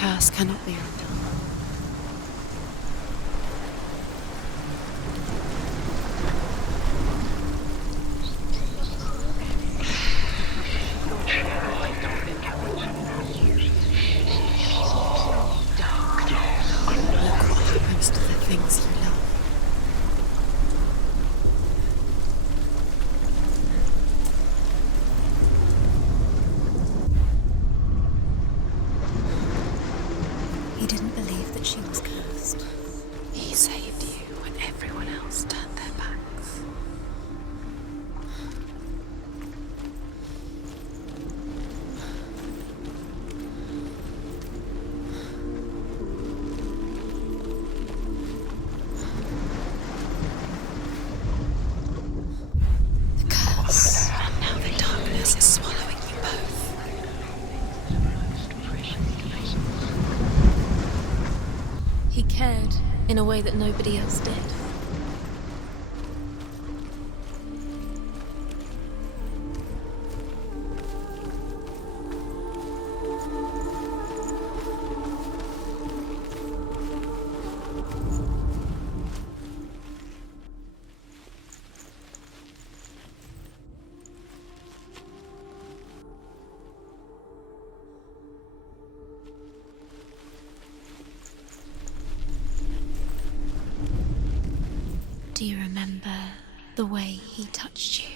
curse cannot be undone. Look what happens to the things you love. He didn't believe that she was cursed. He saved you when everyone else turned their backs. The curse, and now the darkness is swallowing you both. He cared in a way that nobody else did. Do you remember the way he touched you?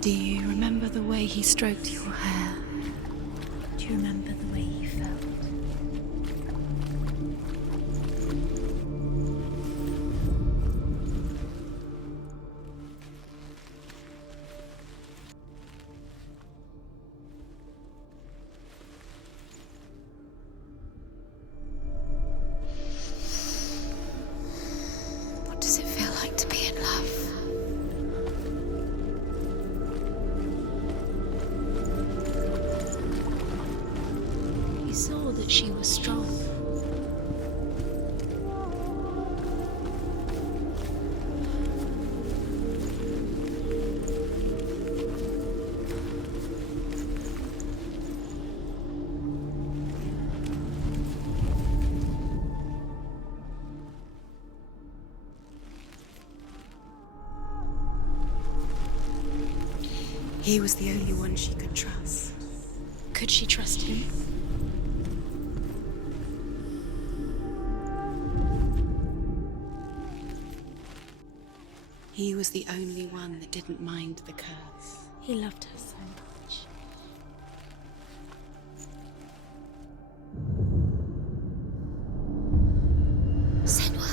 Do you remember the way he stroked your hair? Do you remember the way he felt? What does it feel like to be in love? He saw that she was strong. He was the only one she could trust. Could she trust him? He was the only one that didn't mind the curse. He loved her so much. Senua,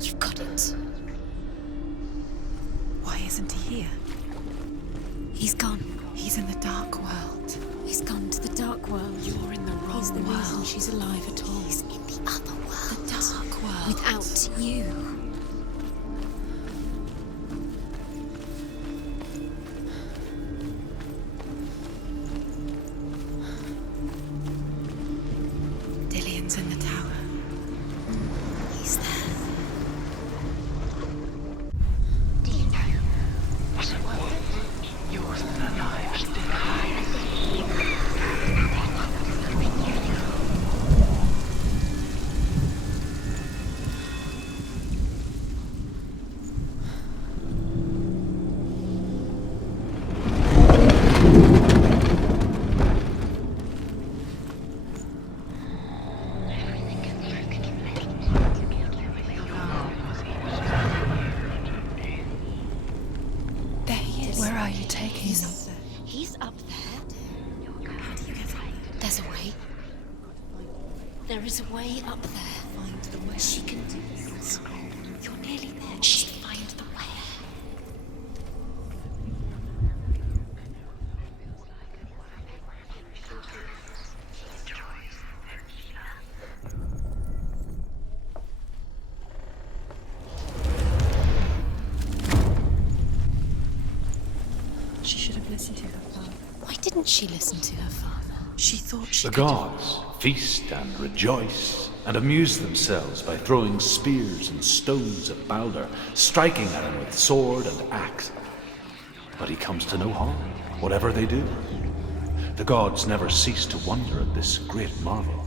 you've got it. Why isn't he here? He's gone. He's in the dark world. He's gone to the dark world. You're in the wrong He's the world. reason she's alive at all. He's in the other world. The dark world. Without you. Dillian's in the tower. He's there. Do you know what a world yours and their lives There he is. Where are you taking He's him? up there. He's up there. How do you get up? There's a way. There is a way up there. Find the way. She can do this. You're nearly there. She can find the way. She should have listened to her father. Why didn't she listen to her father? She thought she The could. gods feast and rejoice and amused themselves by throwing spears and stones at Balder, striking at him with sword and axe. But he comes to no harm, whatever they do. The gods never cease to wonder at this great marvel.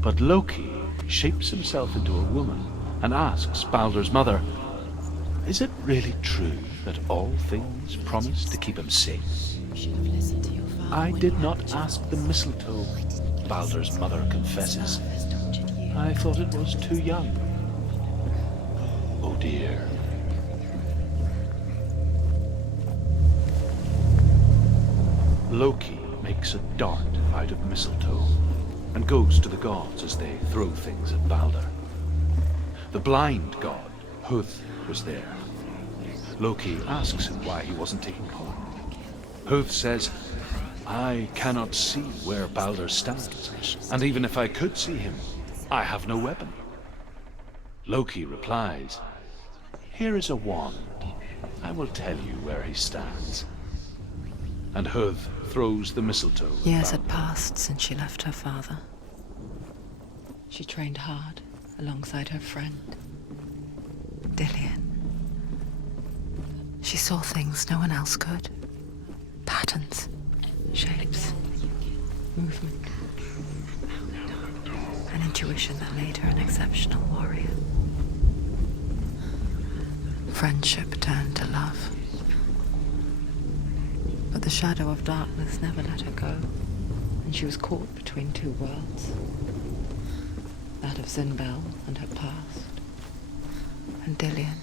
But Loki shapes himself into a woman and asks Balder's mother, "Is it really true that all things promise to keep him safe?" "I did not ask the mistletoe," Balder's mother confesses. "I thought it was too young." Oh dear. Loki makes a dart out of mistletoe and goes to the gods as they throw things at Balder. The blind god, Huth, was there. Loki asks him why he wasn't taking part. Huth says, "I cannot see where Balder stands, and even if I could see him, I have no weapon." Loki replies, "Here is a wand. I will tell you where he stands." And Huth throws the mistletoe. Years had passed since she left her father. She trained hard alongside her friend, Dillian. She saw things no one else could. Patterns, shapes, movement. An intuition that made her an exceptional warrior. Friendship turned to love. But the shadow of darkness never let her go, and she was caught between two worlds. That of Zinbel and her past, and Dillian,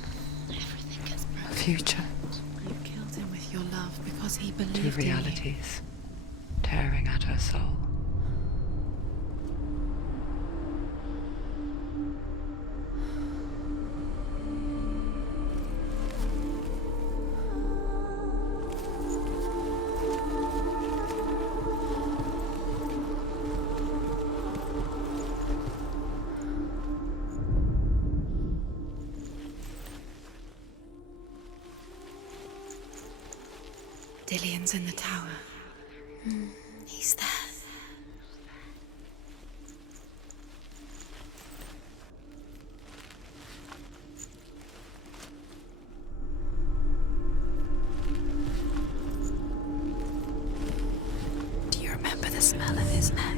her future. You killed him with your love because he believed Two in you. realities tearing at her soul. Dillian's in the tower. He's there. Do you remember the smell of his neck?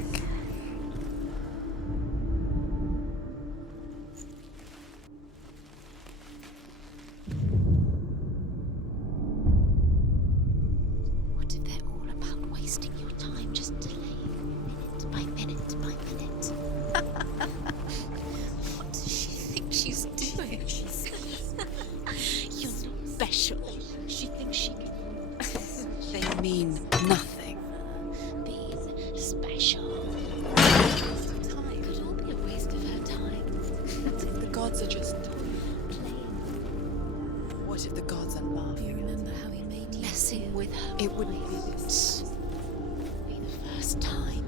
What if they're all about wasting your time just delaying minute by minute by minute? What does she think she's doing? You're special. She thinks she can They mean nothing. be special. Time could all be a waste of her time. The gods are just Playing, What if the gods are laughing? You remember how he made you messing with her. It wouldn't be this. Be the first time.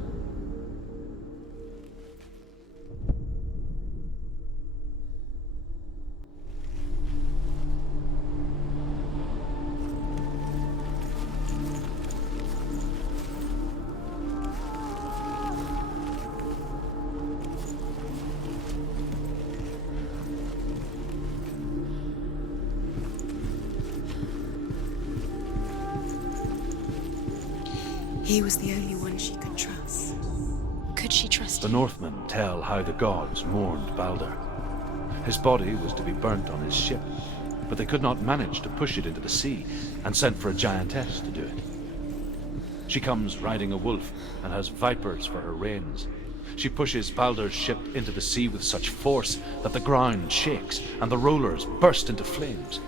He was the only one she could trust. Could she trust The him? Northmen tell how the gods mourned Balder. His body was to be burnt on his ship, but they could not manage to push it into the sea and sent for a giantess to do it. She comes riding a wolf and has vipers for her reins. She pushes Balder's ship into the sea with such force that the ground shakes and the rollers burst into flames.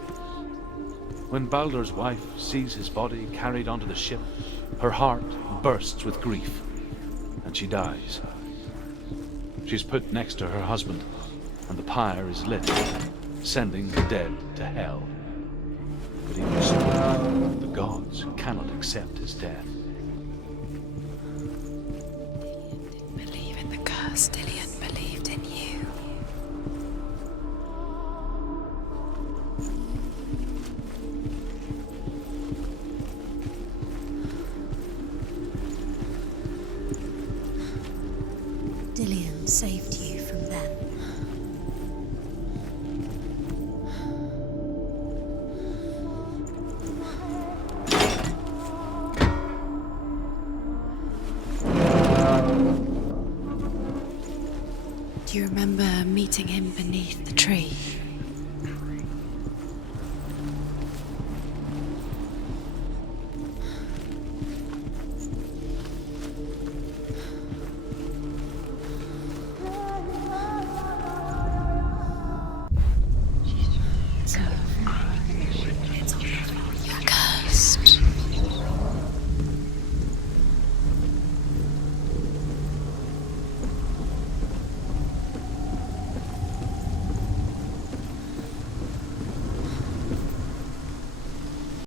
When Balder's wife sees his body carried onto the ship, her heart bursts with grief, and she dies. She's put next to her husband, and the pyre is lit, sending the dead to hell. But even so, the gods cannot accept his death. Believe in the curse. Dillian believed in you. Dillian saved you from them. Do you remember meeting him beneath the tree?